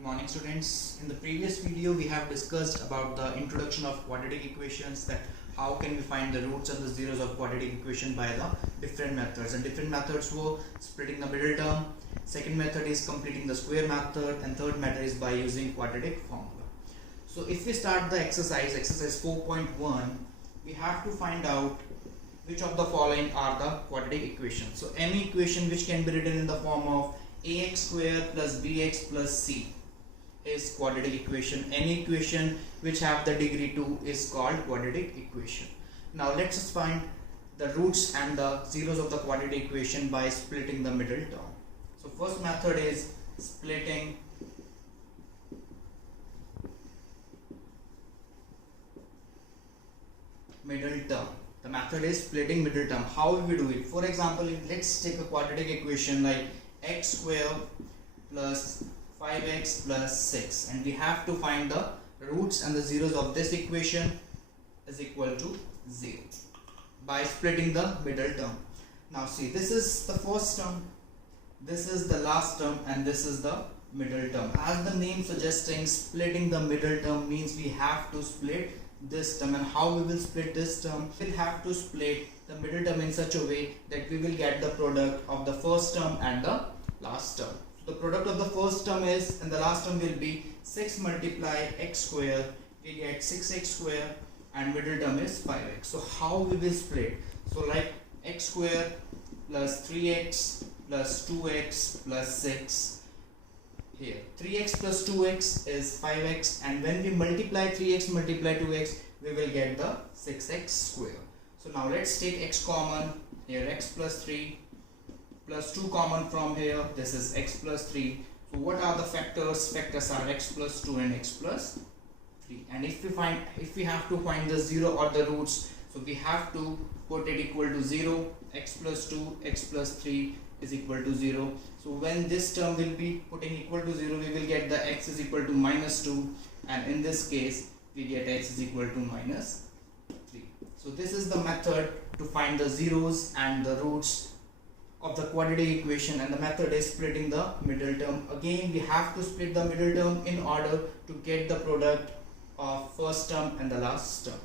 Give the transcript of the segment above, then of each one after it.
Good morning students. In the previous video we have discussed about the introduction of quadratic equations, that how can we find the roots and the zeros of quadratic equation by the different methods, and different methods were splitting the middle term, second method is completing the square method, and third method is by using quadratic formula. So if we start the exercise 4.1, we have to find out which of the following are the quadratic equations. So any equation which can be written in the form of ax square plus bx plus c is quadratic equation. Any equation which have the degree 2 is called quadratic equation. Now let's just find the roots and the zeros of the quadratic equation by splitting the middle term. So first method is splitting middle term. The method is splitting middle term. How will we do it? For example, let's take a quadratic equation like x square plus 5x plus 6, and we have to find the roots and the zeros of this equation is equal to 0 by splitting the middle term. Now see, this is the first term, this is the last term, and this is the middle term. As the name suggesting, splitting the middle term means we have to split this term. And how we will split this term? We'll have to split the middle term in such a way that we will get the product of the first term and the last term. So the product of the first term is, and the last term will be 6 multiply x square, we get 6x square, and middle term is 5x. So how we will split? So like x square plus 3x plus 2x plus 6. Here 3x plus 2x is 5x, and when we multiply 3x multiply 2x, we will get the 6x square. So now let's take x common. Here x plus 3 plus 2 common from here, this is x plus 3. So what are the factors? Factors are x plus 2 and x plus 3. And if we have to find the 0 or the roots, so we have to put it equal to 0. X plus 2 x plus 3 is equal to 0. So when this term will be putting equal to 0, we will get the x is equal to minus 2, and in this case we get x is equal to minus 3. So this is the method to find the zeros and the roots of the quadratic equation, and the method is splitting the middle term. Again, we have to split the middle term in order to get the product of first term and the last term.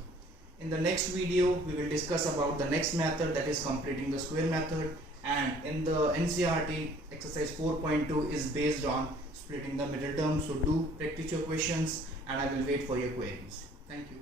In the next video we will discuss about the next method, that is completing the square method, and in the NCERT exercise 4.2 is based on splitting the middle term. So do practice your questions, and I will wait for your queries. Thank you.